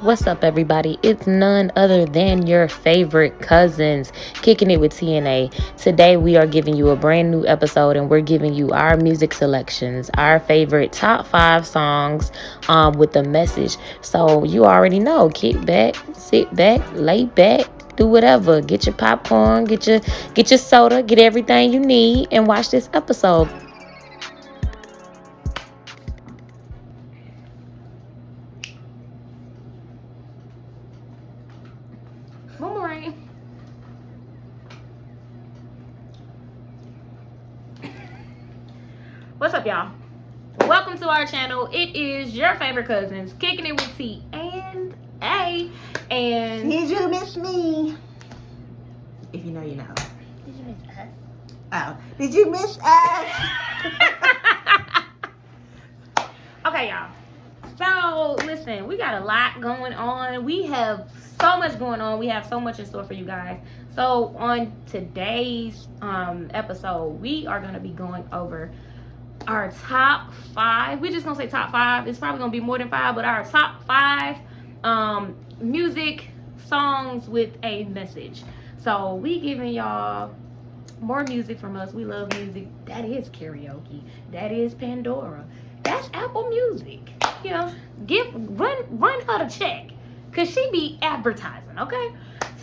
What's up, everybody? It's none other than your favorite cousins, Kicking It with TNA. Today, we are giving you a brand new episode and we're giving you our music selections, our favorite top 5 songs with a message. So, you already know, kick back, sit back, lay back. Do whatever. Get your popcorn, get your soda, get everything you need, and watch this episode. Boomerang. What's up, y'all? Welcome to our channel. It is your favorite cousins, Kicking It with T and A. And did you miss me? If you know, you know. Did you miss us? Oh, did you miss us? Okay, y'all. So listen, we got a lot going on. We have so much going on. We have so much in store for you guys. So on today's episode, we are gonna be going over our top 5. We're just gonna say top 5. It's probably gonna be more than 5, but our top 5 music songs with a message. So we giving y'all more music from us. We love music. That is karaoke. That is Pandora. That's Apple Music. You know, run her the check, cause she be advertising. Okay,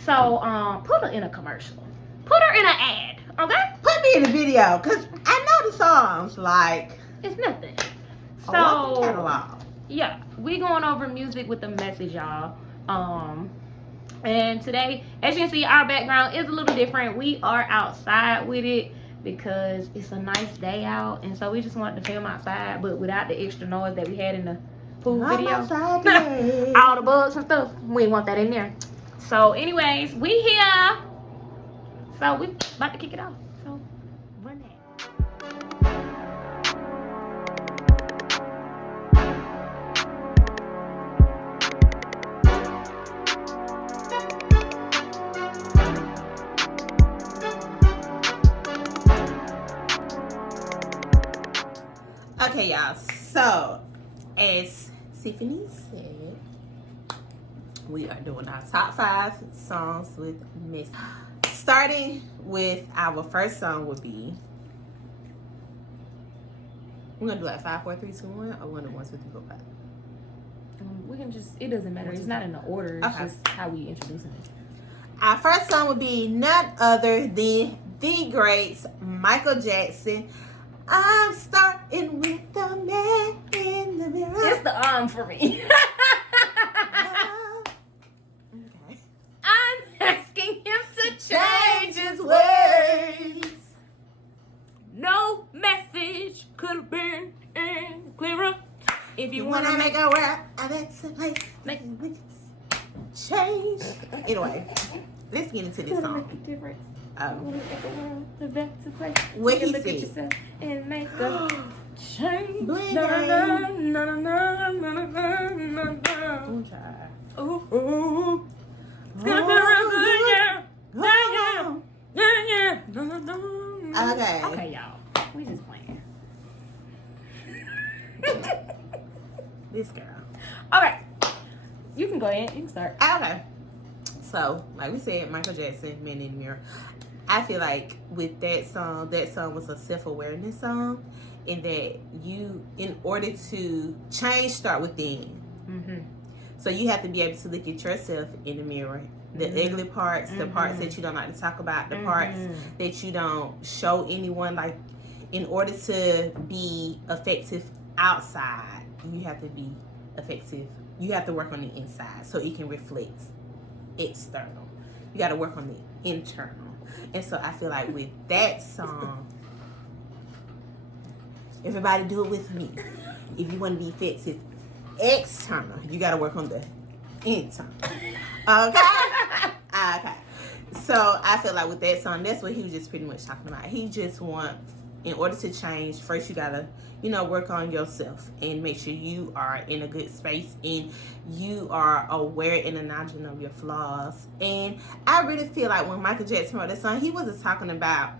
so put her in a commercial. Put her in an ad. Okay. Put me in the video, cause I know the songs. Like it's nothing. So catalog. Yeah, we going over music with a message, y'all. And today, as you can see, our background is a little different. We are outside with it because it's a nice day out, and so we just wanted to film outside, but without the extra noise that we had in the pool video. All the bugs and stuff. We didn't want that in there. So, anyways, we here. So we about to kick it off. So run that. Okay, y'all. So, as Tiffany said, we are doing our top 5 songs with Miss. Starting with our first song would be. We're gonna do like 5, 4, 3, 2, 1, or 1, 2, 3, 4, 5. We can just. It doesn't matter. It's not in the order. It's just how we introduce it. Our first song would be none other than the great Michael Jackson. I'm starting with the man in the mirror. It's the for me. Okay. I'm asking him to Change his ways. No message could have been clearer. If You wanna make a world a better place, make change. Anyway, let's get into this song. Make a difference. Oh. Make the world a better place. What he look at said. yourself and make a change. Bling, Na na bling. na na na na na na na. Ooh, child. Ooh, ooh. It's gonna be real good, yeah. Yeah, yeah, yeah. No, no, no. Okay. Okay, y'all. We just playing. This girl. Okay. You can go ahead. You can start. Okay. So, like we said, Michael Jackson, Man in the Mirror. I feel like with that song was a self-awareness song, in that you, in order to change, start within. Mm-hmm. So you have to be able to look at yourself in the mirror. The ugly parts, the parts that you don't like to talk about, the parts that you don't show anyone. Like, in order to be effective outside, you have to be effective. You have to work on the inside so it can reflect external. You got to work on the internal. And so I feel like with that song, everybody do it with me. If you want to be effective external, you got to work on the internal. Okay? Okay. So I feel like with that song, that's what he was just pretty much talking about. He just wants, in order to change, first you gotta, work on yourself and make sure you are in a good space and you are aware and acknowledging of your flaws. And I really feel like when Michael Jackson wrote that song, he wasn't talking about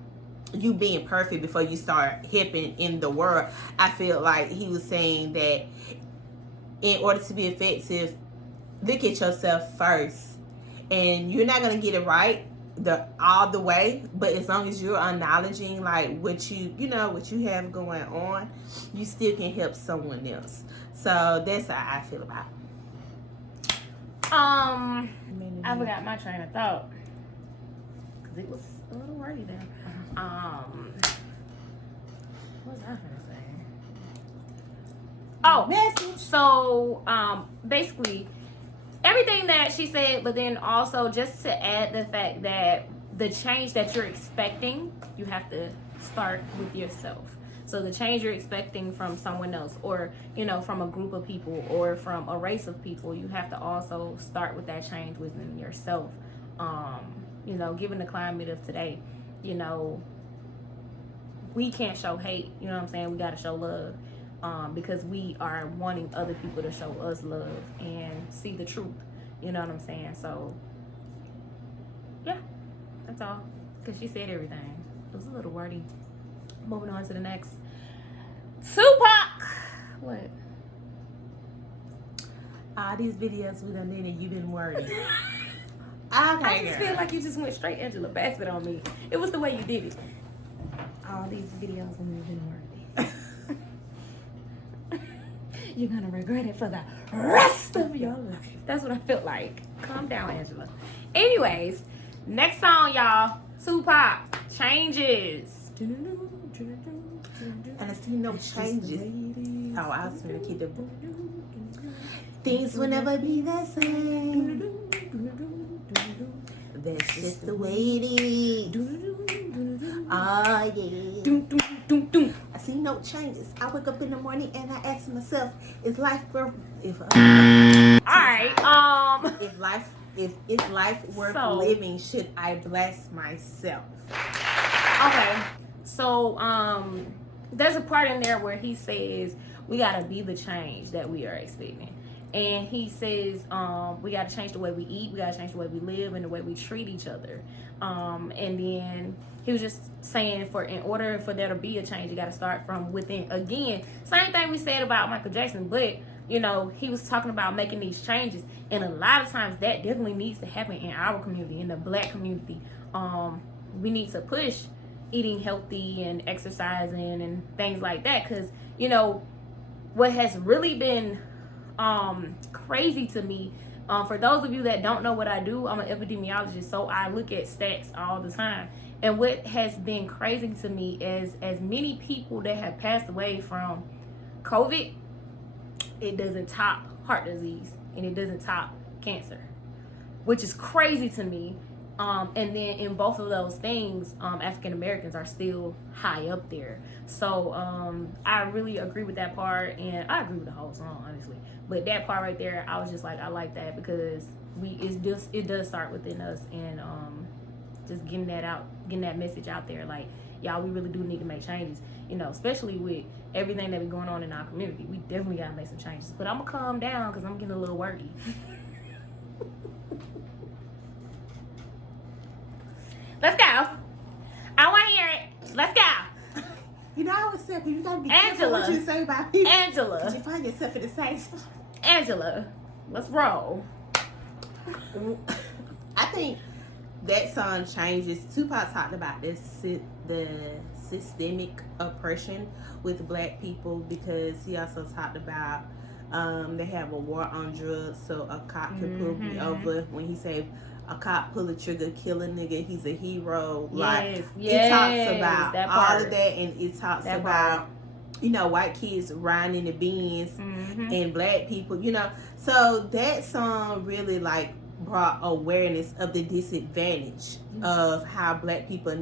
you being perfect before you start hipping in the world. I feel like he was saying that in order to be effective, look at yourself first, and you're not gonna get it right all the way, but as long as you're acknowledging like what you have going on, you still can help someone else. So that's how I feel about it. I forgot my train of thought because it was a little wordy there. What was I gonna say? Oh, message. So basically everything that she said, but then also just to add the fact that the change that you're expecting, you have to start with yourself. So the change you're expecting from someone else, or from a group of people, or from a race of people, you have to also start with that change within yourself. Given the climate of today, we can't show hate. You know what I'm saying? We got to show love. Because we are wanting other people to show us love and see the truth. You know what I'm saying? So, yeah, that's all. Because she said everything. It was a little wordy. Moving on to the next. Tupac! What? All these videos we done did and you've been worried. Okay, I just feel like you just went straight Angela Bassett on me. It was the way you did it. All these videos and you've been worried. You're gonna regret it for the rest of your life. That's what I felt like. Calm down, Angela. Anyways, next song, y'all. Tupac, Changes. And I see no changes. Oh, I was gonna keep the things will never be the same. That's just the way it is. Oh yeah. I see no changes. I wake up in the morning and I ask myself, is life worth if life worth living, should I bless myself? Okay. So there's a part in there where he says we gotta be the change that we are expecting. And he says we got to change the way we eat, we got to change the way we live, and the way we treat each other. And then he was just saying in order for there to be a change, you got to start from within. Again, same thing we said about Michael Jackson, but he was talking about making these changes. And a lot of times that definitely needs to happen in our community, in the Black community. We need to push eating healthy and exercising and things like that, because what has really been crazy to me, for those of you that don't know what I do, I'm an epidemiologist, so I look at stats all the time. And what has been crazy to me is as many people that have passed away from COVID, it doesn't top heart disease and it doesn't top cancer, which is crazy to me. And then in both of those things, African Americans are still high up there. So I really agree with that part, and I agree with the whole song, honestly. But that part right there, I was just like, I like that, because it does start within us, and just getting that message out there, like, y'all, we really do need to make changes. Especially with everything that be going on in our community, we definitely gotta make some changes. But I'm gonna calm down because I'm getting a little wordy. Let's go. I want to hear it. Let's go. I always say, you gotta be Angela, careful what you say about people. Angela. Because you find yourself in the same. Angela, let's roll. I think that song Changes. Tupac talked about the systemic oppression with Black people, because he also talked about they have a war on drugs, so a cop can pull me over. When he said a cop pull a trigger, kill a nigga, he's a hero. It talks about all of that, and it talks about white kids riding in the Benz and Black people. So that song really brought awareness of the disadvantage of how Black people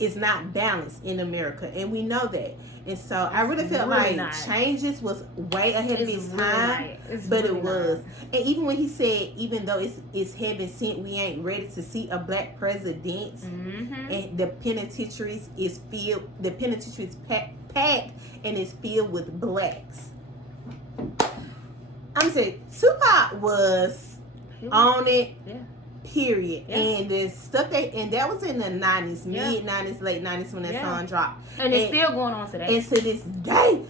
it's not balanced in America, and we know that. And so I really felt like Changes was way ahead of its time, but it was. And even when he said, even though it's heaven sent, we ain't ready to see a Black president, and the penitentiaries is packed and it's filled with Blacks. I'm saying Tupac was on it. Yeah. Period. Yeah. And the stuff and that was in the 90s, Yeah. mid 90s, late 90s when that song dropped. And it's still going on today. And to this day,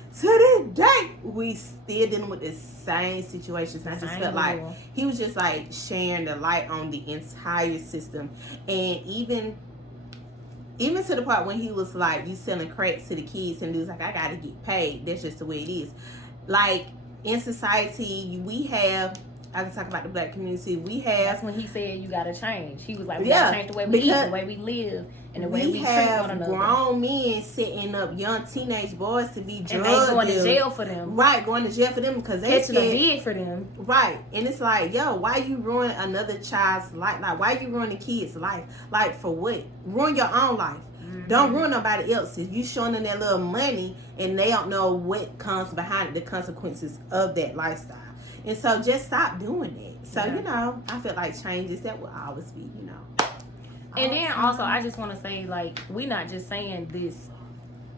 we still dealing with the same situations. And I just felt like he was just like sharing the light on the entire system. And even to the part when he was like, you selling crack to the kids, and he was like, I gotta get paid. That's just the way it is. Like, in society, we have, I can talk about the black community, we have. That's when he said you gotta change. He was like, we gotta change the way we eat, the way we live, and the way we treat one another. We have grown men setting up young teenage boys to be drug dealers. And they going to jail for them. Right, going to jail for them because they catching a bid for them. Right, and it's like, yo, why you ruin another child's life? Like, why you ruin the kid's life? Like, for what? Ruin your own life. Mm-hmm. Don't ruin nobody else's. You showing them that little money, and they don't know what comes behind it, the consequences of that lifestyle. And so just stop doing it. So, you know, I feel like changes, that will always be, you know. And then also, I just want to say, like, we not just saying this.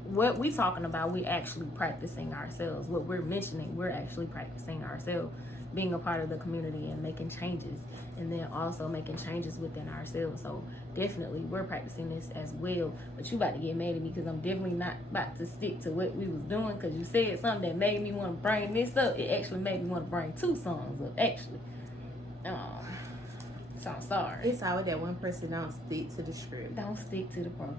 What we talking about, we actually practicing ourselves. What we're mentioning, we're actually practicing ourselves. Being a part of the community and making changes. And then also making changes within ourselves. So, definitely, we're practicing this as well. But you about to get mad at me because I'm definitely not about to stick to what we was doing. Because you said something that made me want to bring this up. It actually made me want to bring 2 songs up, actually. So I'm sorry. It's always that one person don't stick to the script. Don't stick to the program.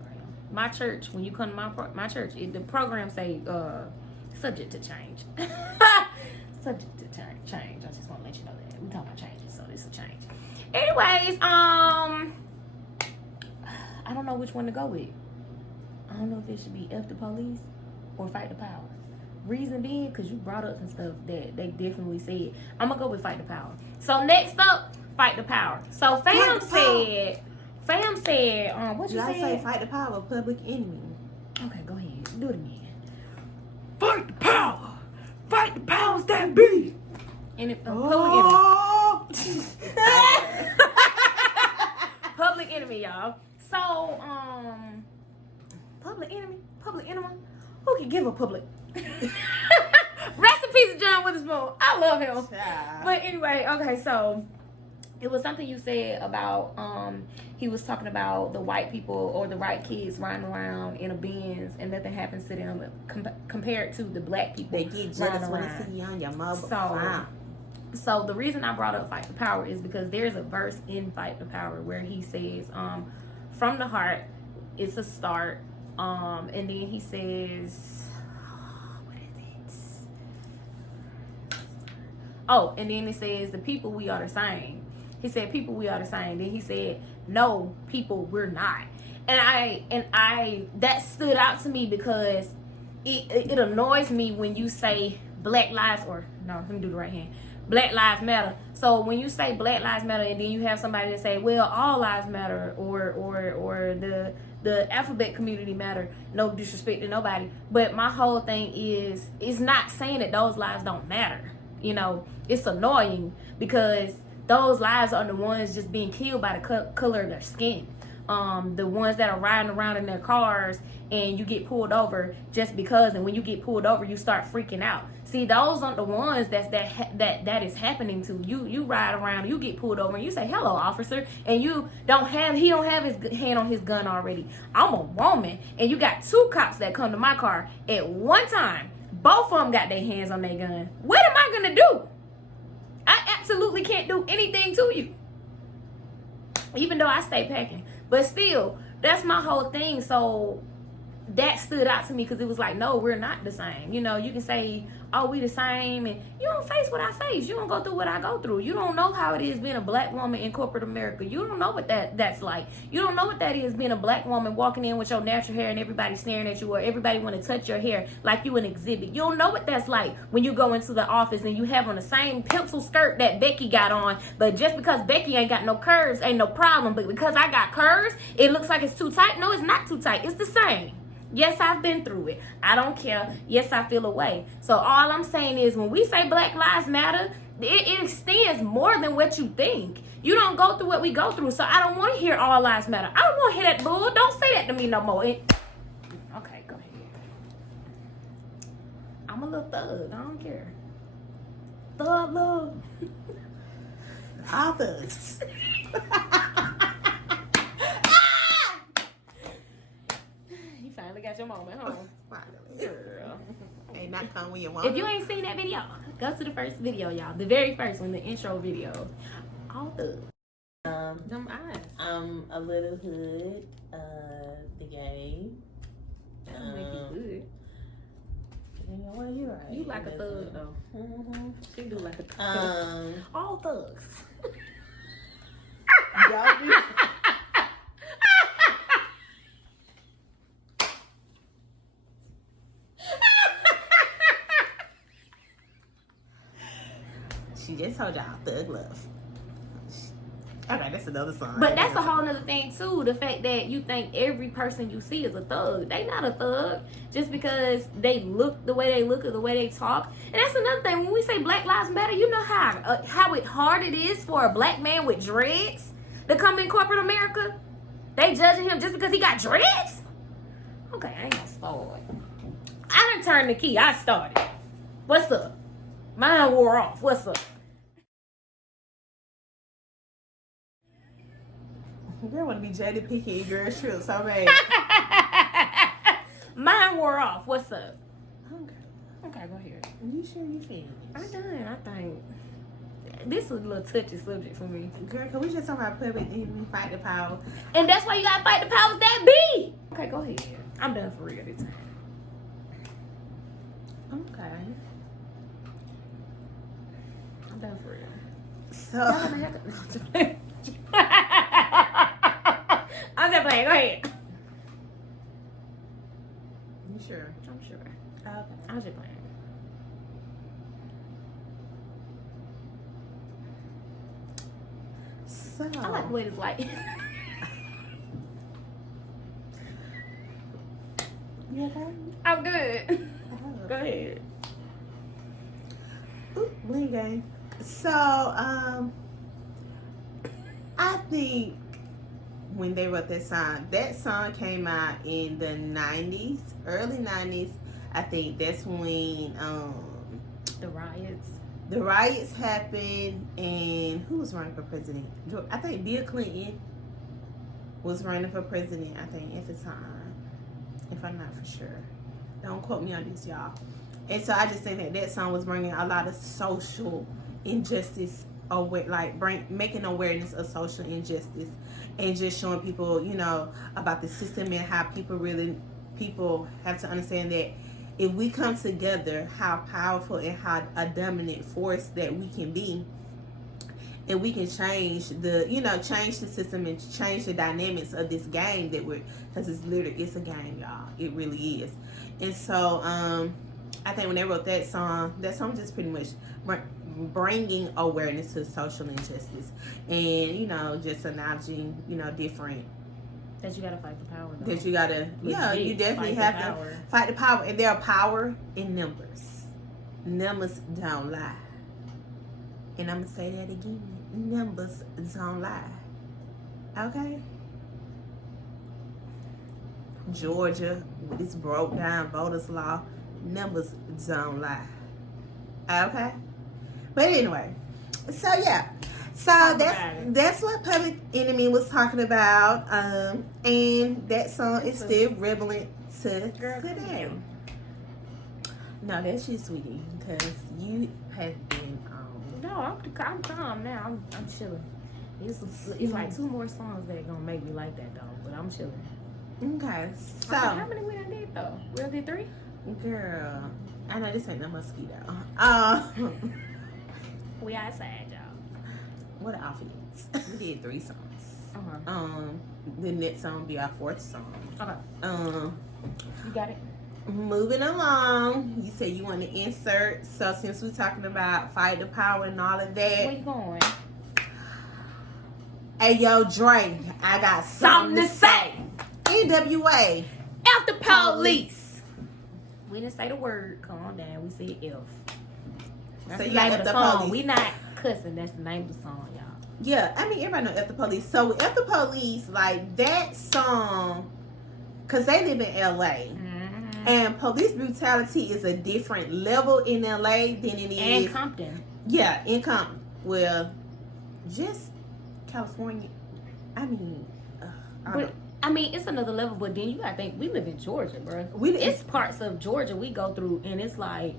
My church, when you come to my church, the program say subject to change. Subject to change. I just want to let you know that we talking about changes, so this will change. Anyways, I don't know which one to go with. I don't know if it should be F the police or fight the power. Reason being, because you brought up some stuff that they definitely said. I'm gonna go with fight the power. So next up, fight the power. So Fam said, what you said? say? Say fight the power, public enemy. Okay, go ahead. Do it again. Fight the power. Fight the powers that be. And it, public enemy. Public enemy, y'all. So, public enemy. Who can give a public? Rest in peace, John Witherspoon. I love him. Yeah. But anyway, okay, so it was something you said about he was talking about the white people or the white kids riding around in a Benz and nothing happens to them compared to the black people. They get jealous when they see you on your mother. So the reason I brought up Fight the Power is because there's a verse in Fight the Power where he says, from the heart, it's a start. And then he says, what is it? Oh, and then it says, the people, we are the same. He said, people, we are the same. Then he said, no, people, we're not. And I that stood out to me because it annoys me when you say Black Lives, or no, let me do the right hand. Black Lives Matter. So when you say Black Lives Matter, and then you have somebody that say, well, all lives matter, or the alphabet community matter. No disrespect to nobody, but my whole thing is, it's not saying that those lives don't matter. You know, it's annoying because those lives are the ones just being killed by the color of their skin. The ones that are riding around in their cars and you get pulled over just because, and when you get pulled over, you start freaking out. See, those aren't the ones that is happening to. You ride around, you get pulled over, and you say, hello, officer, and he don't have his hand on his gun already. I'm a woman, and you got 2 cops that come to my car at one time. Both of them got their hands on their gun. What am I gonna do? I absolutely can't do anything to you. Even though I stay packing. But still, that's my whole thing. So that stood out to me because it was like, no, we're not the same. You know, you can say, oh, we the same, and you don't face what I face. You don't go through what I go through. You don't know how it is being a black woman in corporate America. You don't know what that's like. You don't know what that is being a black woman walking in with your natural hair and everybody staring at you, or everybody want to touch your hair like you an exhibit. You don't know what that's like when you go into the office and you have on the same pencil skirt that Becky got on, but just because Becky ain't got no curves ain't no problem, but because I got curves, it looks like it's too tight. No, it's not too tight. It's the same. Yes, I've been through it. I don't care. Yes, I feel away. So all I'm saying is, when we say Black Lives Matter, it extends more than what you think. You don't go through what we go through. So I don't want to hear all lives matter. I don't want to hear that bull. Don't say that to me no more. Okay, go ahead. I'm a little thug. I don't care. Thug love. All thugs. You finally got your moment, huh? Finally. Girl. Ain't not come when you want. If you ain't seen that video, go to the first video, y'all. The very first one, the intro video. All thugs. Them eyes. I'm a little hood. The game. That'll make you good. Well, you're right. You like a thug though. Mm-hmm. She do like a thug. All thugs. Y'all be. She just told y'all thug love. Okay, that's another song. But that's a whole nother thing too. The fact that you think every person you see is a thug. They not a thug just because they look the way they look or the way they talk. And that's another thing. When we say Black Lives Matter, you know how hard it is for a black man with dreads to come in corporate America. They judging him just because he got dreads. Okay, I ain't gonna start. I done turned the key. I started. What's up? Mine wore off. What's up? Girl want to be Jada Pinkett, girl. True, so bad. Mine wore off. What's up? Okay. Okay, go ahead. You sure you finished? I'm done. I think this is a little touchy subject for me. Girl, can we just talk about public enemy, fight the power? And that's why you gotta fight the powers that be. Okay, go ahead. I'm done for real this time. Okay. I'm done for real. So. I'm just playing. Go ahead. You sure? I'm sure. Okay. I was just playing. So. I like the way this light. You okay? I'm good. Oh. Go ahead. Ooh, bling gang. So, I think when they wrote that song came out in the 90s, early 90s. I think that's when The riots happened, and who was running for president? I think Bill Clinton was running for president, I think, at the time, if I'm not for sure. Don't quote me on this, y'all. And so I just think that song was bringing a lot of social injustice, making awareness of social injustice, and just showing people, about the system and how people have to understand that if we come together, how powerful and how a dominant force that we can be, and we can change change the system and change the dynamics of this game because it's a game, y'all. It really is. And so, I think when they wrote that song just pretty much bringing awareness to social injustice, and just acknowledging, different. That you gotta fight the power, though. That you gotta, you definitely have to fight the power. And there are power in numbers. Numbers don't lie. And I'm gonna say that again. Numbers don't lie. Okay? Georgia, with this broke down voters law, numbers don't lie. Okay? But anyway, so yeah. So that's what Public Enemy was talking about. And that song is still relevant to today. No, that's you, sweetie, because you have been No, I'm calm now. I'm chilling. It's like 2 more songs that gonna make me like that though, but I'm chilling. Okay, so how many we done did though? We done did 3? Girl, I know this ain't no mosquito. We outside, y'all. What are outfits? We did 3 songs. Uh-huh. The next song will be our 4th song. Okay. You got it. Moving along, you said you want to insert. So since we're talking about fight the power and all of that, where you going? Hey yo, Dre, I got something to say. NWA, F the police. We didn't say the word. Calm down. We said F. That's so the you name got of the F the song. police. We not cussing. That's the name of the song, y'all. Yeah, I mean everybody know F the police. So with F the police, like that song, cause they live in LA. And police brutality is a different level in LA than it is in Compton. Yeah, in Compton. Well, just California. I mean, but I mean, it's another level. But then you gotta think, we live in Georgia, bro. It's parts of Georgia we go through, and it's like,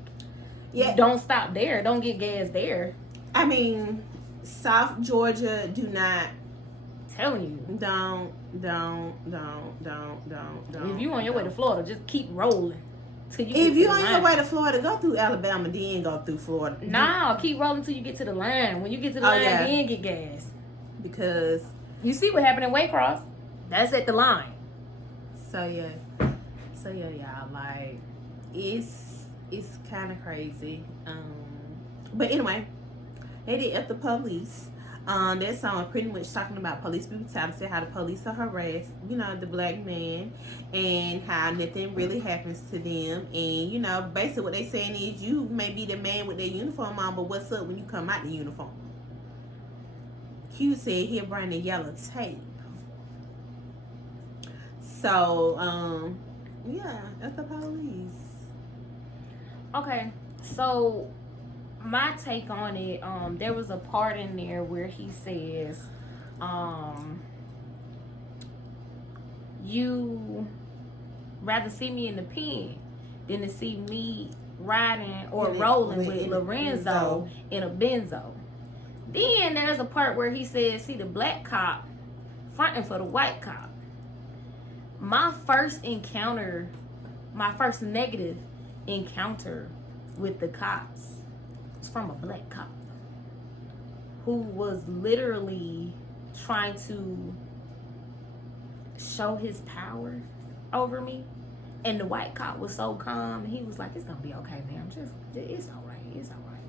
yeah, don't stop there. Don't get gas there. I mean, South Georgia, do not. Telling you, don't. If you on your way to Florida, just keep rolling. If you on your way to Florida, go through Alabama, then go through Florida. Nah, keep rolling till you get to the line. When you get to the line, then get gas. Because you see what happened in Waycross? That's at the line. So yeah, y'all, like, it's kind of crazy. But anyway, they did F the Police. That song was pretty much talking about police brutality, how the police are harassed, the black man, and how nothing really happens to them. And, basically what they saying is, you may be the man with their uniform on, but what's up when you come out the uniform? Q said he'll bring the yellow tape. So, yeah, that's the police. Okay, so my take on it, there was a part in there where he says, you rather see me in the pen than to see me riding or rolling with Lorenzo in a Benzo. Then there's a part where he says, see the black cop fronting for the white cop. My first negative encounter with the cops was from a black cop who was literally trying to show his power over me. And the white cop was so calm. He was like, it's gonna be okay, ma'am. It's all right. It's all right.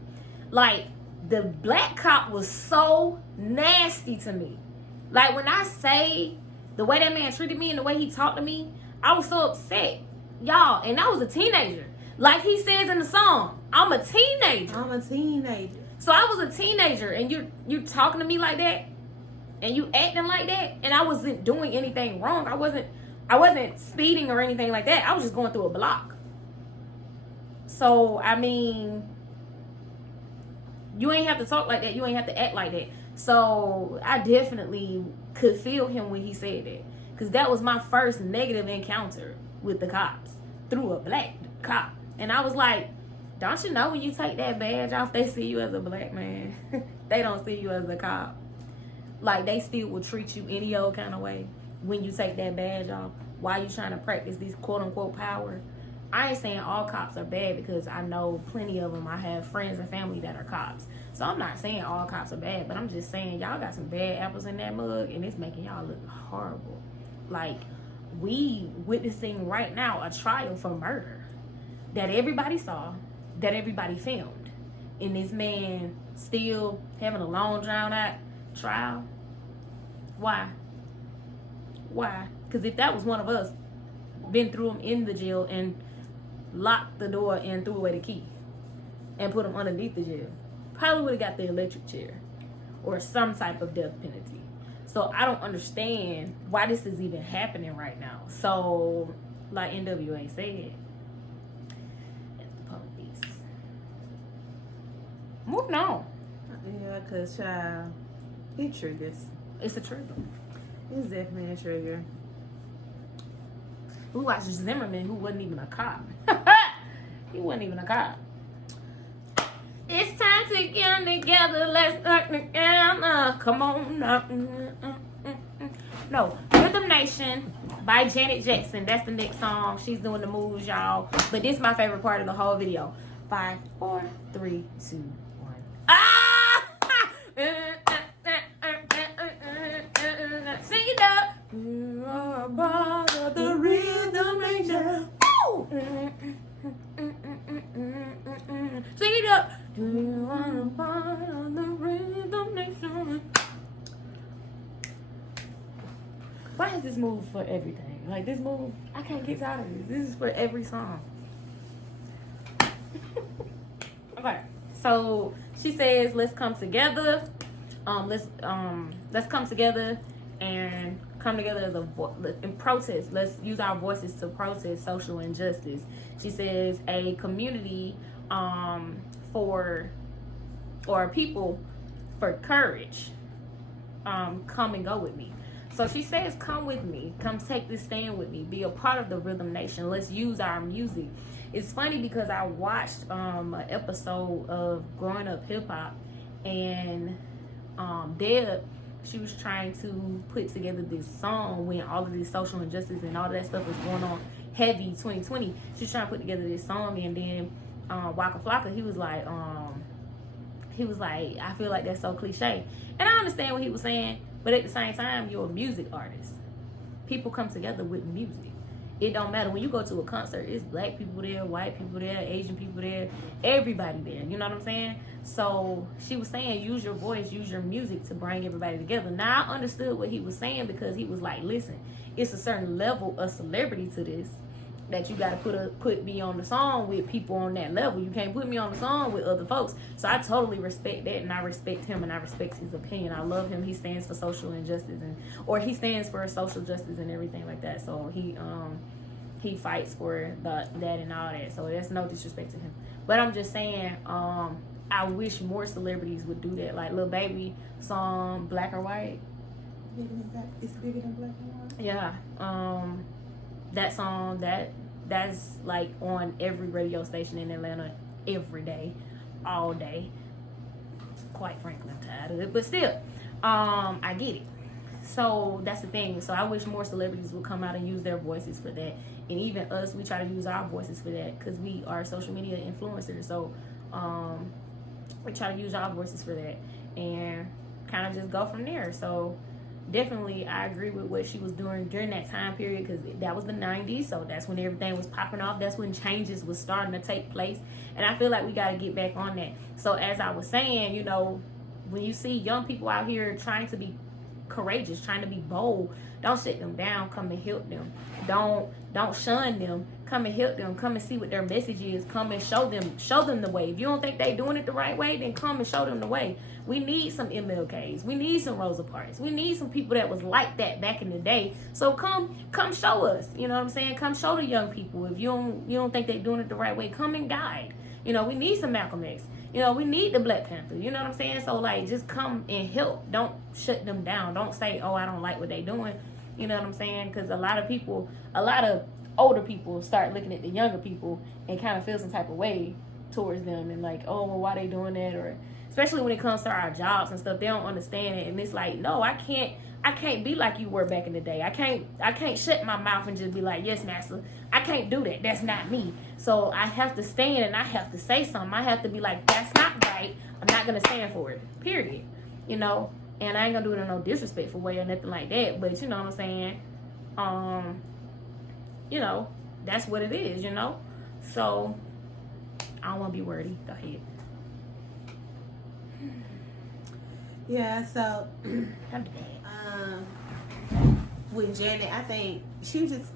Like, the black cop was so nasty to me. Like, when I say the way that man treated me and the way he talked to me, I was so upset. Y'all, and I was a teenager. Like he says in the song, I'm a teenager. So I was a teenager, and you talking to me like that, and you acting like that, and I wasn't doing anything wrong. I wasn't speeding or anything like that. I was just going through a block. So, I mean, you ain't have to talk like that. You ain't have to act like that. So I definitely could feel him when he said that. Because that was my first negative encounter with the cops. Through a black cop. And I was like, don't you know when you take that badge off, they see you as a black man? They don't see you as a cop. Like, they still will treat you any old kind of way when you take that badge off. While you trying to practice these quote-unquote power. I ain't saying all cops are bad, because I know plenty of them. I have friends and family that are cops. So I'm not saying all cops are bad, but I'm just saying y'all got some bad apples in that mug, and it's making y'all look horrible. Like, we witnessing right now a trial for murder that everybody saw, that everybody filmed, and this man still having a long drawn out trial. Why? Because if that was one of us, been threw him in the jail and locked the door and threw away the key and put him underneath the jail, probably would have got the electric chair or some type of death penalty. So I don't understand why this is even happening right now. So, like NWA said, it's the police. Moving on. Yeah, because, child, it triggers. It's a trigger. It's definitely a trigger. We watched Zimmerman, who wasn't even a cop. He wasn't even a cop. It's time to get together. Let's work together. Come on now. No, Rhythm Nation by Janet Jackson. That's the next song. She's doing the moves, y'all. But this is my favorite part of the whole video. 5, 4, 3, 2, 1. Ah! Sing it up. You are a part of the Rhythm Nation. Woo! Sing it up. You are a part of the Rhythm Nation. Why is this move for everything? Like, this move, I can't get out of this. This is for every song. Okay, so she says, let's come together. Let's come together and come together as in protest. Let's use our voices to protest social injustice. She says a community for people for courage. Come and Go With Me. So she says, come with me, come take this stand with me, be a part of the Rhythm Nation, let's use our music. It's funny because I watched an episode of Growing Up Hip Hop, and Deb, she was trying to put together this song when all of this social injustice and all of that stuff was going on heavy 2020. She was trying to put together this song, and then Waka Flocka, he was like, I feel like that's so cliche. And I understand what he was saying, but at the same time, you're a music artist. People come together with music. It don't matter. When you go to a concert, it's black people there, white people there, Asian people there, everybody there. You know what I'm saying? So she was saying, use your voice, use your music to bring everybody together. Now I understood what he was saying, because he was like, listen, it's a certain level of celebrity to this, that you got to put me on the song with people on that level. You can't put me on the song with other folks. So I totally respect that, and I respect him, and I respect his opinion. I love him. He stands for social injustice, or he stands for social justice and everything like that. So he fights for that and all that. So that's no disrespect to him. But I'm just saying, I wish more celebrities would do that. Like Lil Baby song, Black or White. It's bigger than Black and White. Yeah. That song, that's like on every radio station in Atlanta every day, all day. Quite frankly, I'm tired of it, but still, I get it. So that's the thing. So I wish more celebrities would come out and use their voices for that, and even us, we try to use our voices for that, because we are social media influencers. So we try to use our voices for that and kind of just go from there. So definitely, I agree with what she was doing during that time period, because that was the 90s, so that's when everything was popping off. That's when changes was starting to take place, and I feel like we got to get back on that. So as I was saying, you know, when you see young people out here trying to be courageous, trying to be bold, don't shut them down. Come and help them. Don't shun them. Come and help them. Come and see what their message is. Come and show them the way. If you don't think they doing it the right way, then come and show them the way. We need some MLKs. We need some Rosa Parks. We need some people that was like that back in the day. So come show us. You know what I'm saying? Come show the young people. If you don't think they doing it the right way, come and guide. You know, we need some Malcolm X. You know, we need the Black Panther. You know what I'm saying? So, like, just come and help. Don't shut them down. Don't say, oh, I don't like what they doing. You know what I'm saying? Because a lot of older people start looking at the younger people and kind of feel some type of way towards them, and like, oh, well, why they doing that? Or especially when it comes to our jobs and stuff, they don't understand it. And it's like, no, I can't be like you were back in the day. I can't shut my mouth and just be like, yes, master. I can't do that. That's not me. So I have to stand and I have to say something. I have to be like, that's not right. I'm not going to stand for it. Period. You know? And I ain't going to do it in no disrespectful way or nothing like that. But you know what I'm saying? You know, that's what it is, you know? So I don't want to be wordy. Go ahead. Yeah, so with Janet, I think she was just,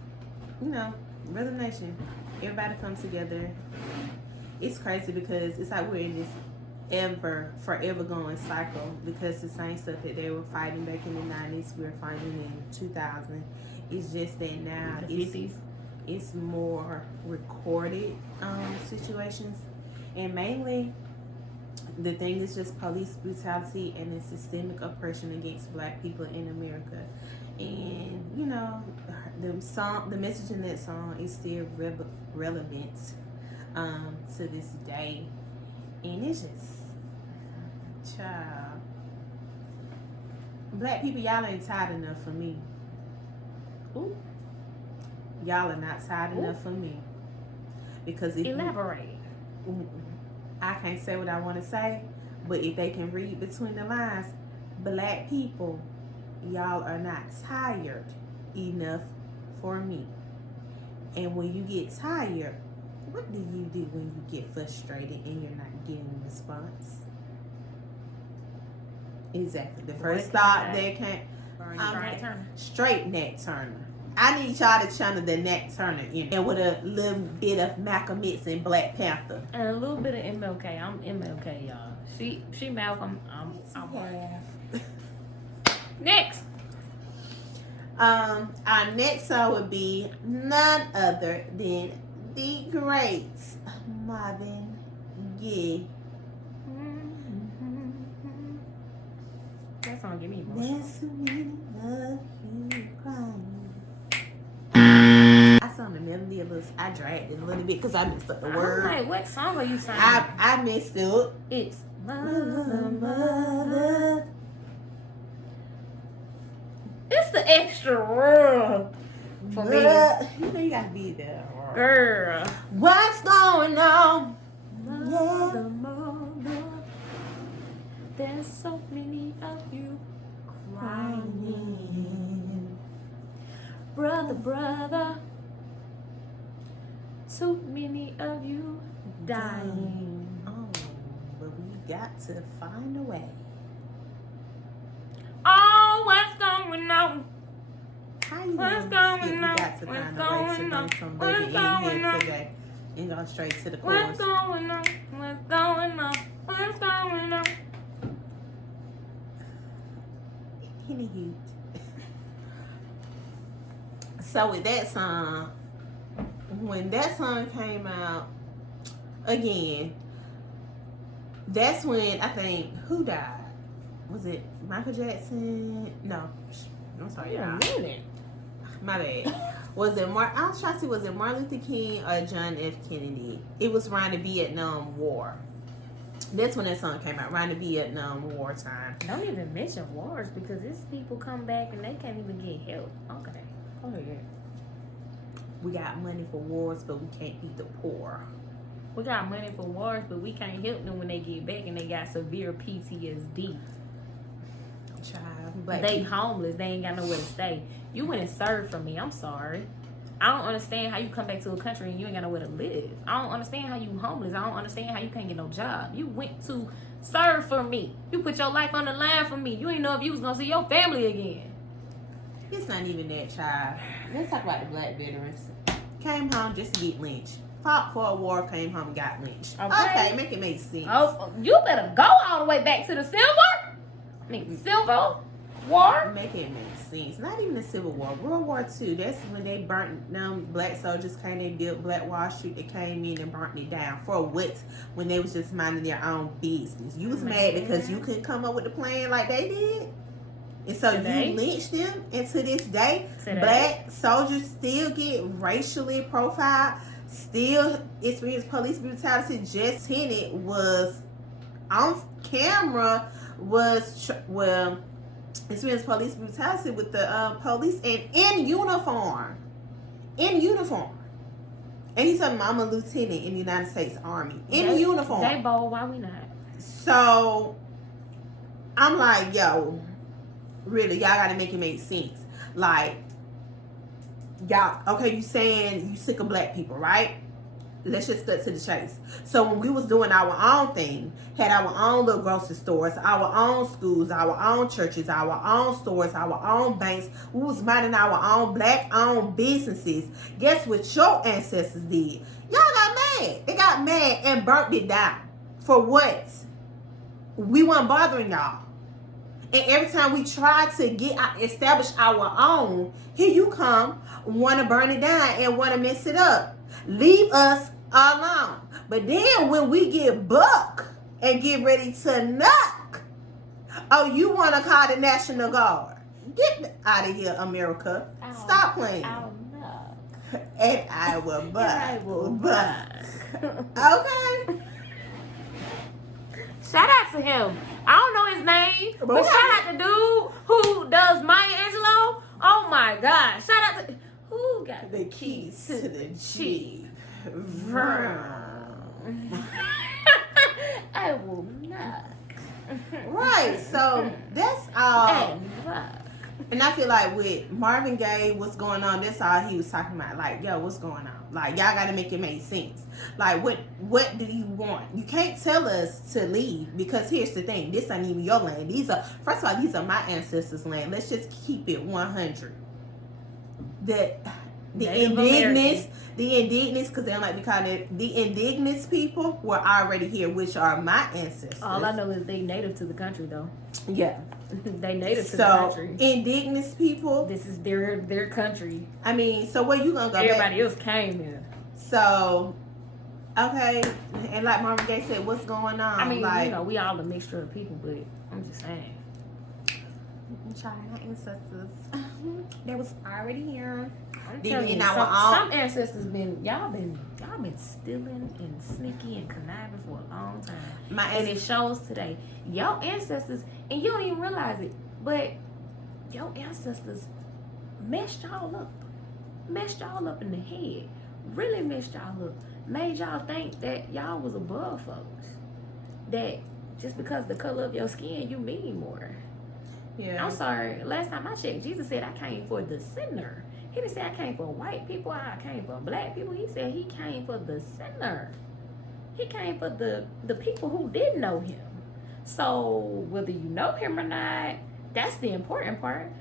you know, Rhythm Nation. Everybody comes together. It's crazy because it's like we're in this forever going cycle, because the same stuff that they were fighting back in the 90s, we're fighting in 2000. It's just that now it's more recorded situations, and mainly the thing is just police brutality and the systemic oppression against Black people in America. And you know, the message in that song is still relevant to this day, and it's just, child, Black people, y'all ain't tired enough for me. Ooh. Y'all are not tired enough for me, because if Elaborate. I can't say what I want to say, but if they can read between the lines, Black people, y'all are not tired enough for me. And when you get tired, what do you do when you get frustrated and you're not getting a response? Exactly. The first thought that came, straight Nat Turner. I need y'all to channel the Nat Turner in, and with a little bit of Malcolm X and Black Panther. And a little bit of MLK. I'm MLK, y'all. She Malcolm. I'm Next. Our next song would be none other than the great Marvin Gaye. That's song get me emotional. There's so many of you crying. I sung the melody a little. I dragged it a little bit because I messed up the word. I'm like, what song are you singing? I messed up. It's Mother. It's the extra rub for me. You know you gotta be there. Girl. What's going on? Mother, mother. There's so many of you crying. Brother, brother. Too many of you dying. Oh, but we got to find a way. Oh, what's going on? How you What's gonna going skip? on? We got to What's find a way to going on? bring some What's baby in going here on? today and go straight to the What's chorus. going on? What's going on? What's going on? Anywho. So with that song, when that song came out, again, that's when I think who died? Was it Michael Jackson? No, I'm sorry, y'all. My bad. Was it I was trying to see, was it Martin Luther King or John F. Kennedy? It was around the Vietnam War. That's when that song came out, around the Vietnam War time. Don't even mention wars because these people come back and they can't even get help. Okay. Oh yeah. We got money for wars, but we can't feed the poor. We got money for wars, but we can't help them when they get back and they got severe PTSD. Child, They homeless. They ain't got nowhere to stay. You went and served for me. I'm sorry. I don't understand how you come back to a country and you ain't got nowhere to live. I don't understand how you homeless. I don't understand how you can't get no job. You went to serve for me. You put your life on the line for me. You ain't know if you was going to see your family again. It's not even that, child. Let's talk about the black veterans. Came home just to get lynched. Fought for a war, came home and got lynched. Okay, make it make sense. Oh, you better go all the way back to the Civil War. Make it make sense. Not even the Civil War. World War II. That's when they burnt them. Black soldiers came. They built Black Wall Street. They came in and burnt it down. For what? When they was just minding their own business. You was mad because you couldn't come up with a plan like they did. And so you lynched them. And to this day, black soldiers still get racially profiled. Still experience police brutality. Just Tenet was on camera. Experienced police brutality with the police and in uniform. And he's a mama lieutenant in the United States Army. In uniform. They bold, why we not? So I'm like, yo, really, y'all gotta make it make sense. Like, y'all, okay, you saying you sick of black people, right? Let's just cut to the chase. So when we was doing our own thing, had our own little grocery stores, our own schools, our own churches, our own stores, our own banks, we was minding our own black-owned businesses. Guess what your ancestors did? Y'all got mad. They got mad and burnt it down. For what? We weren't bothering y'all. And every time we try to establish our own, here you come, want to burn it down and want to mess it up. Leave us alone. But then when we get buck and get ready to knock, oh, you want to call the National Guard. Get out of here, America. Stop playing. I'll knock. And I will buck. I will buck. Okay. Shout out to him. I don't know his name, but shout out to dude who does Maya Angelou. Oh my God. Shout out to who got the keys to the Jeep. I will knock. Right. So that's all. And I feel like with Marvin Gaye, what's going on, that's all he was talking about. Like, yo, what's going on? Like, y'all got to make it make sense. Like, what do you want? You can't tell us to leave because here's the thing. This ain't even your land. First of all, these are my ancestors' land. Let's just keep it 100. The indigenous, because they don't like to call it, the indigenous people were already here, which are my ancestors. All I know is they native to the country, though. Yeah. They native to the country. So, indigenous people. This is their country. I mean, so where you gonna go? Everybody else came here. So, okay. And like Marvin Gaye said, what's going on? I mean, like, you know, we all a mixture of people, but I'm just saying. China ancestors. They was already here. I'm telling you, some ancestors y'all been stealing and sneaky and conniving for a long time. And it shows today. Your ancestors, and you don't even realize it, but your ancestors messed y'all up. Messed y'all up in the head. Really messed y'all up. Made y'all think that y'all was above folks. That just because the color of your skin, you mean more. Yeah. I'm sorry. Last time I checked, Jesus said I came for the sinner. He didn't say I came for white people. I came for black people. He said he came for the sinner. He came for the people who didn't know him. So whether you know him or not, that's the important part.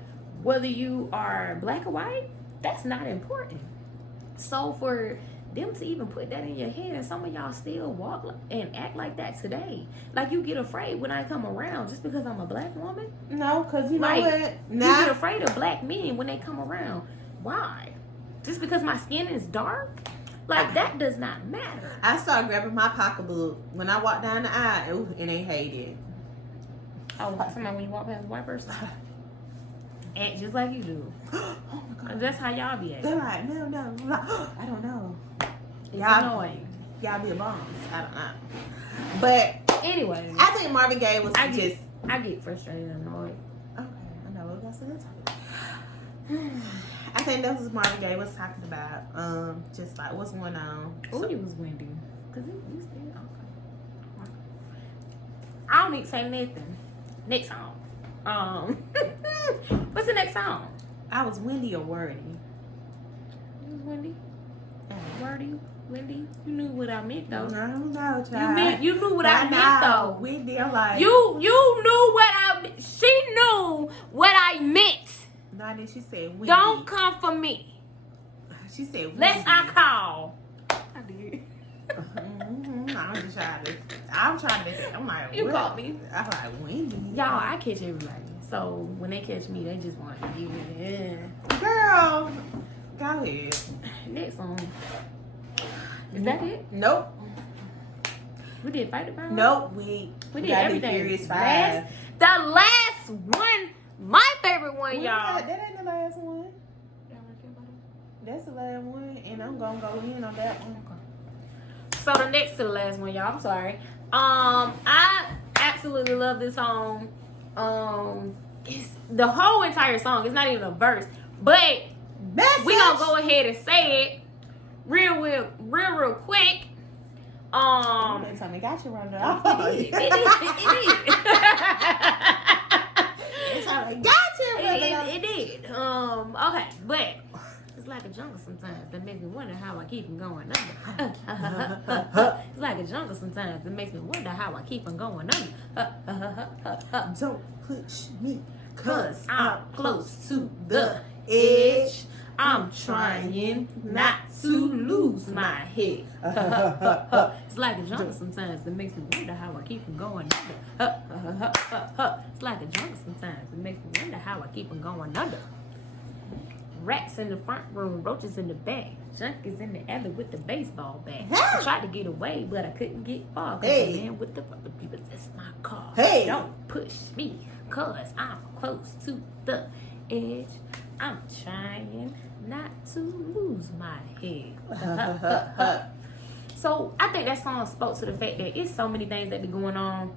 Whether you are black or white, that's not important. So for them to even put that in your head, and some of y'all still walk and act like that today. Like you get afraid when I come around just because I'm a black woman. No, because you know what? You get afraid of black men when they come around. Why? Just because my skin is dark? Like that does not matter. I started grabbing my pocketbook when I walked down the aisle, and they hated it. Oh, somebody when you walk past a white person? Act just like you do. Oh my God. That's how y'all be acting. They're like, no. I'm like, I don't know. It's annoying. Y'all be a bombs. I don't know. But anyway, I think Marvin Gaye was I get frustrated and annoyed. Okay, I know what else to talk about. I think that was Marvin Gaye was talking about. Just like what's going on. Oh, it was windy. Cause you still okay. I don't need to say nothing. Next song. What's the next song? I was windy or wordy. It was windy. Wordy, windy. You knew what I meant though. I don't know, child. You knew what I meant though. Windy, I'm like. You knew what she knew what I meant. No, then she said windy. Don't come for me. She said windy. Let's I call. I did. I'm trying to make it. I'm like, you what? called me. I'm like, windy. Y'all, I catch everybody. So when they catch me, they just want to Girl, go ahead. Next song. Is that it? Nope. We did Fight the Power? Nope. We did everything. Furious 5. The last one, my favorite one, y'all. That ain't the last one. That's the last one, and I'm gonna go in on that one. So the next to the last one, y'all. I'm sorry. I absolutely love this song. It's the whole entire song. It's not even a verse, but we gonna go ahead and say it real quick. That time they got you running off. It did. That's how they got you running off. It did. Okay, but it's like a jungle sometimes that makes me wonder how I keep from going under. It's like a jungle sometimes that makes me wonder how I keep from going under. Don't push me, cause I'm close to the edge. I'm trying not to lose my head. It's like a jungle sometimes that makes me wonder how I keep from going under. It's like a jungle sometimes that makes me wonder how I keep from going under. Rats in the front room, roaches in the back, junkies in the alley with the baseball bat. I tried to get away, but I couldn't get far. Cause the man with the rubber people, that's my car. Don't push me, cause I'm close to the edge. I'm trying not to lose my head. So I think that song spoke to the fact that it's so many things that be going on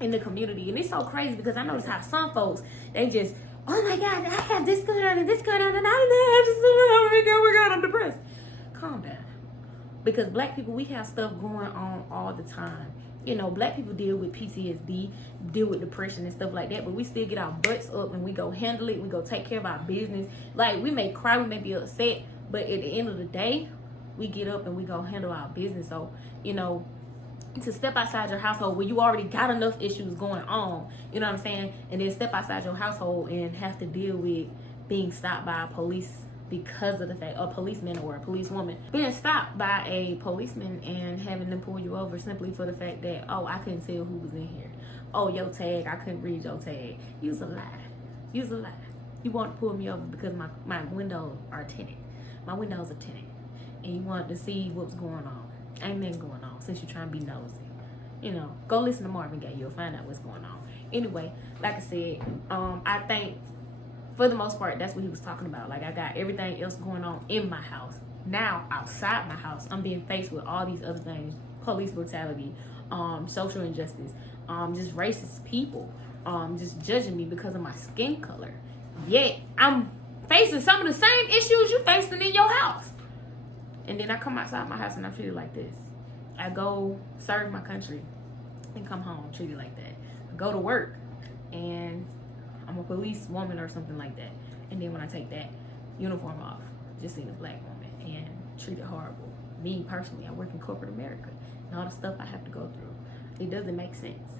in the community, and it's so crazy because I notice how some folks, they just, oh my God, I have this going on and this going on, and I just, oh my God, I'm depressed. Calm down. Because black people, we have stuff going on all the time. You know, black people deal with PTSD, deal with depression and stuff like that, but we still get our butts up and we go handle it. We go take care of our business. Like, we may cry, we may be upset, but at the end of the day, we get up and we go handle our business. So, you know, to step outside your household where you already got enough issues going on, you know what I'm saying? And then step outside your household and have to deal with being stopped by a police because of the fact, a policeman or a policewoman being stopped by a policeman and having them pull you over simply for the fact that, oh, I couldn't tell who was in here. Oh, your tag, I couldn't read your tag. You's a lie. You's a lie. You want to pull me over because my windows are tinted. My windows are tinted. And you wanted to see what's going on. Ain't nothing going on since you're trying to be nosy. you know, go listen to Marvin Gaye. You'll find out what's going on. Anyway, like I said, I think for the most part, that's what he was talking about. Like, I got everything else going on in my house. Now, outside my house, I'm being faced with all these other things. Police brutality, social injustice, just racist people, just judging me because of my skin color. Yet, I'm facing some of the same issues you facing in your house. And then I come outside my house and I'm treated like this. I go serve my country and come home treated like that. I go to work and I'm a police woman or something like that. And then when I take that uniform off, just seen a black woman and treated horrible. Me personally, I work in corporate America and all the stuff I have to go through. It doesn't make sense.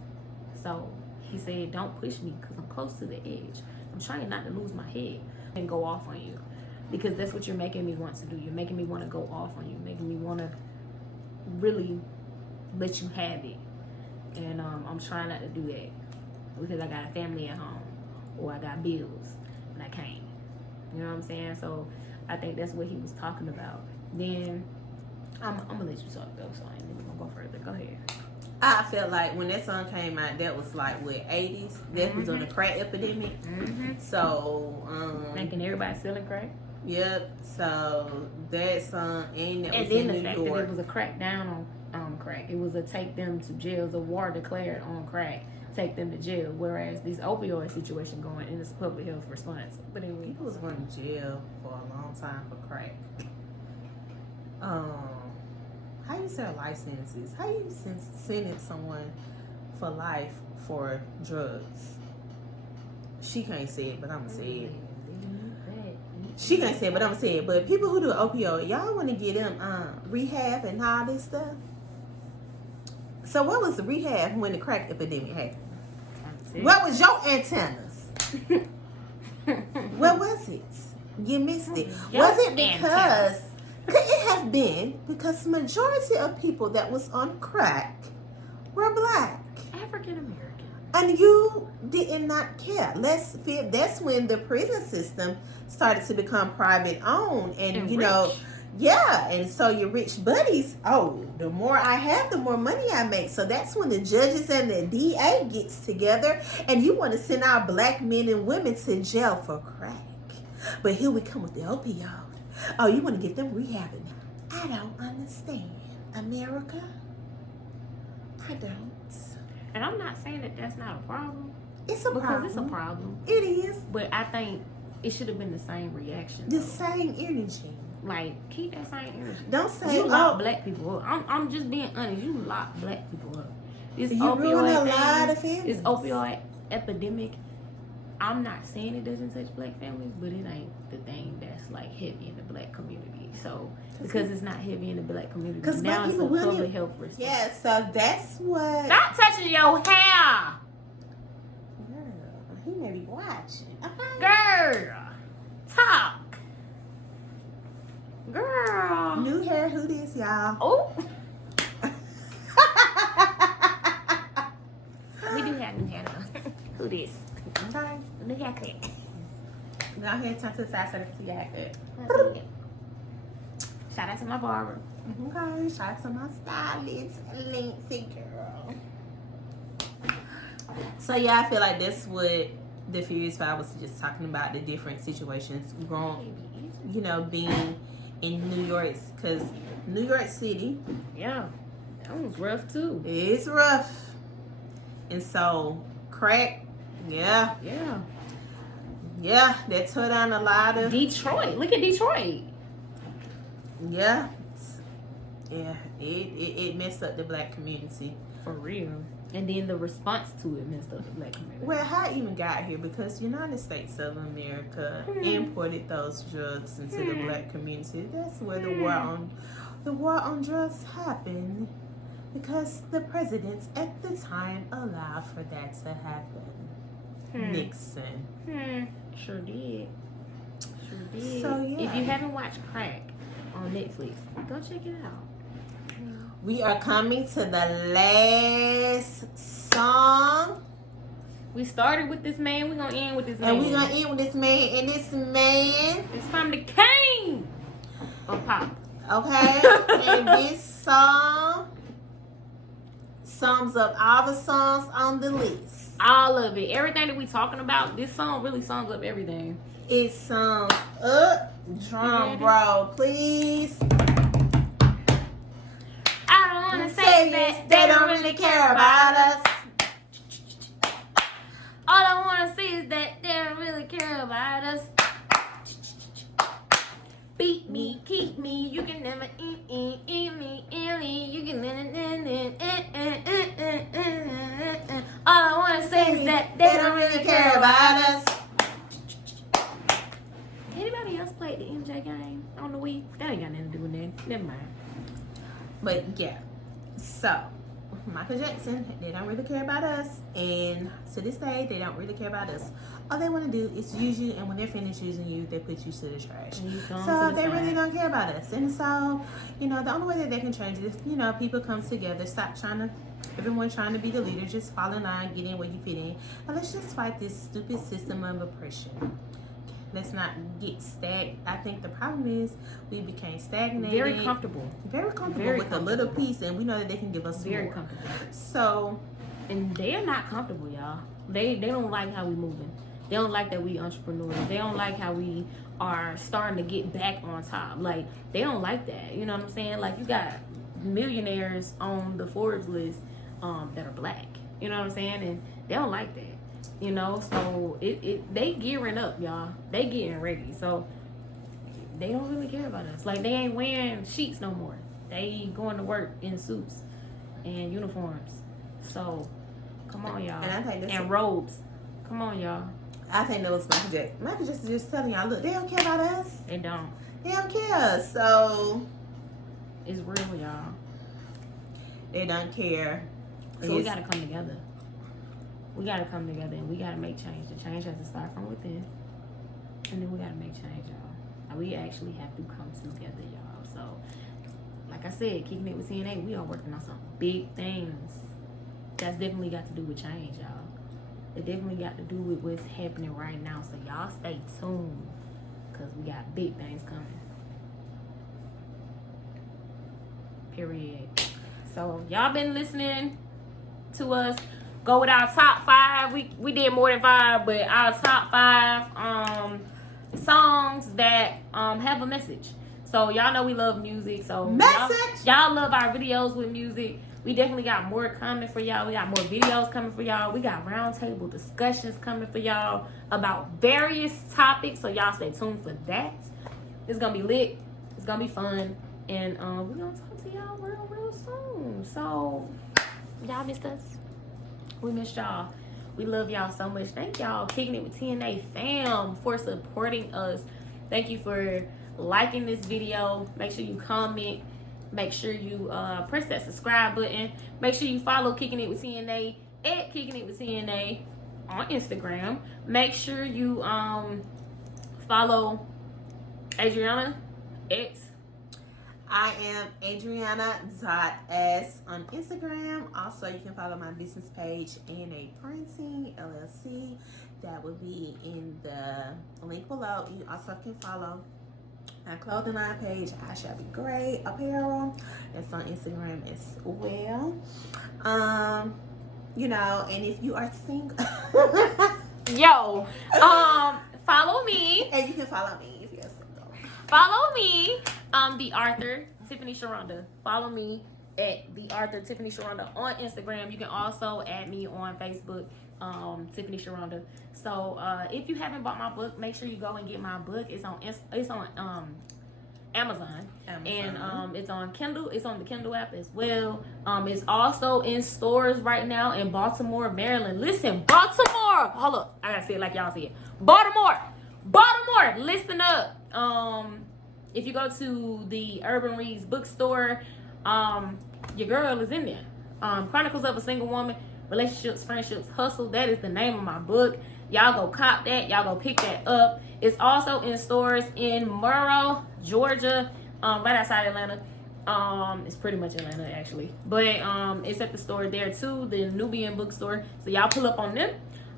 So he said, don't push me because I'm close to the edge. I'm trying not to lose my head and go off on you, because that's what you're making me want to do. You're making me want to go off on you, making me want to really let you have it. And I'm trying not to do that because I got a family at home or I got bills and I can't. You know what I'm saying? So I think that's what he was talking about. Then I'm gonna let you talk though, so I ain't even gonna go further. Go ahead. I felt like when that song came out, that was like what, 80s? That was on the crack epidemic. So thinking everybody selling crack. Yep. So that song and that was then in the New fact York. that it was a crackdown on crack. It was a take them to jail. It was a war declared on crack. Take them to jail. Whereas this opioid situation going in this public health response. But anyway, People was going to jail for a long time for crack. How you say life sentences? How you sentence someone for life for drugs? She can't say it, but I'm gonna say it. She can't say it, but I'm gonna say it. But people who do opioid, y'all want to get them rehab and all this stuff. So what was the rehab when the crack epidemic happened? What was your antennas? What was it? You missed it. Was it because... Could it have been because the majority of people that was on crack were black, African American, and you did not care? That's when the prison system started to become private owned, and you rich. know, yeah, and so your rich buddies. Oh, the more I have, the more money I make. So that's when the judges and the DA gets together, and you want to send our black men and women to jail for crack. But here we come with the opioid. Oh, you want to get them rehabbing. I don't understand. America? I don't. And I'm not saying that that's not a problem. It's a problem. Because it's a problem. It is. But I think it should have been the same reaction. The same energy. Like, keep that same energy. Don't say, you lock black people up. I'm just being honest. You lock black people up. This opioid epidemic, I'm not saying it doesn't touch black families, but it ain't the thing that's like heavy in the black community. So because it's not heavy in the black community, now it's a public health response. Yeah, so that's what. Stop touching your hair, girl. He may be watching. Okay. girl. Talk, girl. New hair. Who this, y'all? Oh, we do have new hair though. Who this? Okay. New haircut. Go ahead, turn to the side so they can see your haircut. Shout out to my barber. Okay, shout out to my stylist, Lindsay girl. So yeah, I feel like that's what the Furious Five was just talking about, the different situations growing, you know, being in New York, because New York City, yeah, that was rough too. It's rough, and so crack, yeah, that tore down a lot of Detroit. Look at Detroit. Yeah, it messed up the black community. For real. And then the response to it messed up the black community. Well, how it even got here? Because United States of America imported those drugs into the black community. That's where the war on drugs happened. Because the presidents at the time allowed for that to happen. Nixon. Sure did. So yeah. If you haven't watched Crack on Netflix, go check it out. We are coming to the last song. We started with this man. We're going to end with this man. And we're going to end with this man. And this man. It's from the king of pop. Okay? And this song sums up all the songs on the list. All of it. Everything that we talking about, this song really sums up everything. It sums up. Drum roll, please. I don't want to say that they don't really care about us. All I want to say is that they don't really care about us. Beat me, keep me, you can never eat me, you can all I want to say is that they don't really care about us. Anybody else played the MJ game on the Wii? That ain't got nothing to do with that. Never mind. But yeah, so Michael Jackson, they don't really care about us, and to this day, they don't really care about us. All they want to do is use you, and when they're finished using you, they put you to the trash. So they really don't care about us. And so, you know, the only way that they can change it is, you know, people come together, stop everyone trying to be the leader, just fall in line, get in where you fit in, and let's just fight this stupid system of oppression. Let's not get stagnant. I think the problem is we became stagnated. Very comfortable with a little piece, and we know that they can give us very more. Comfortable. So, and they're not comfortable, y'all. They don't like how we moving. They don't like that we entrepreneurs. They don't like how we are starting to get back on top. Like, they don't like that. You know what I'm saying? Like, you got millionaires on the Forbes list that are black. You know what I'm saying? And they don't like that. You know, so they gearing up, y'all. They getting ready. So they don't really care about us. Like, they ain't wearing sheets no more. They going to work in suits and uniforms. So come on, y'all. And robes. Come on, y'all. I think that was Michael Jackson. Michael Jackson just telling y'all, look, they don't care about us. They don't. They don't care. So it's real, y'all. They don't care. So we gotta come together. We gotta come together and we gotta make change. The change has to start from within. And then we gotta make change, y'all. We actually have to come together, y'all. So, like I said, Kicking It with TNA, we are working on some big things. That's definitely got to do with change, y'all. It definitely got to do with what's happening right now. So y'all stay tuned, because we got big things coming. Period. So y'all been listening to us go with our top 5. We did more than 5, but our top 5 songs that have a message. So y'all know we love music. So y'all love our videos with music. We definitely got more coming for y'all. We got more videos coming for y'all. We got roundtable discussions coming for y'all about various topics. So y'all stay tuned for that. It's gonna be lit. It's gonna be fun. And we're gonna talk to y'all real soon. So y'all missed us. We missed y'all. We love y'all so much. Thank y'all, Kicking It with TNA fam, for supporting us. Thank you for liking this video. Make sure you comment. Make sure you press that subscribe button. Make sure you follow Kicking It with TNA at Kicking It with TNA on Instagram. Make sure you follow Adriana X. I am Adriana.S on Instagram. Also, you can follow my business page, NA Printing LLC. That will be in the link below. You also can follow my clothing line page, I Shall Be Great Apparel. It's on Instagram as well. You know, and if you are single, follow me. And you can follow me if you're single. Follow me, the Arthur Tiffany Sharonda. Follow me at the Arthur Tiffany Sharonda on Instagram. You can also add me on Facebook, Tiffany Sharonda. So if you haven't bought my book, make sure you go and get my book. It's on Amazon. And it's on Kindle. It's on the Kindle app as well. It's also in stores right now in Baltimore, Maryland. Listen, Baltimore. Hold up, I gotta say it like y'all see it. Baltimore, listen up. If you go to the Urban Reads bookstore, your girl is in there. Chronicles of a Single Woman, Relationships, Friendships, Hustle. That is the name of my book. Y'all go cop that. Y'all go pick that up. It's also in stores in Murrow, Georgia, right outside Atlanta. It's pretty much Atlanta actually, but it's at the store there too, the Nubian bookstore. So y'all pull up on them.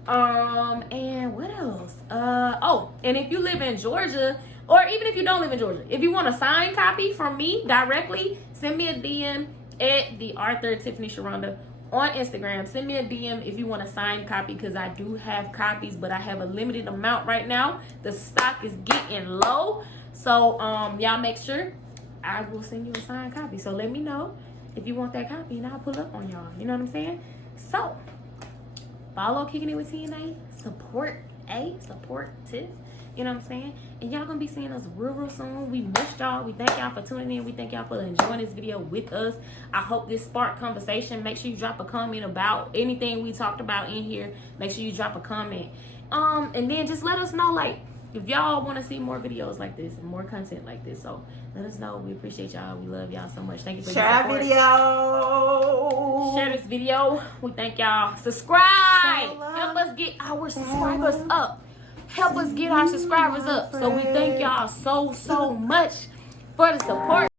And what else? And if you live in Georgia, or even if you don't live in Georgia, if you want a signed copy from me directly, send me a DM at the Arthur Tiffany Sharonda on Instagram. Send me a DM if you want a signed copy, because I do have copies, but I have a limited amount right now. The stock is getting low. So y'all make sure I will send you a signed copy. So let me know if you want that copy, and I'll pull up on y'all. You know what I'm saying? So follow Kicking It With TNA. Supportive. You know what I'm saying? And y'all gonna be seeing us real soon. We missed y'all. We thank y'all for tuning in. We thank y'all for enjoying this video with us. I hope this sparked conversation. Make sure you drop a comment about anything we talked about in here. Make sure you drop a comment. And then just let us know, like, if y'all want to see more videos like this and more content like this. So let us know. We appreciate y'all. We love y'all so much. Thank you for your support. Share this video. We thank y'all. Subscribe. Help us get our subscribers up. Help us get our subscribers up. So we thank y'all so much for the support.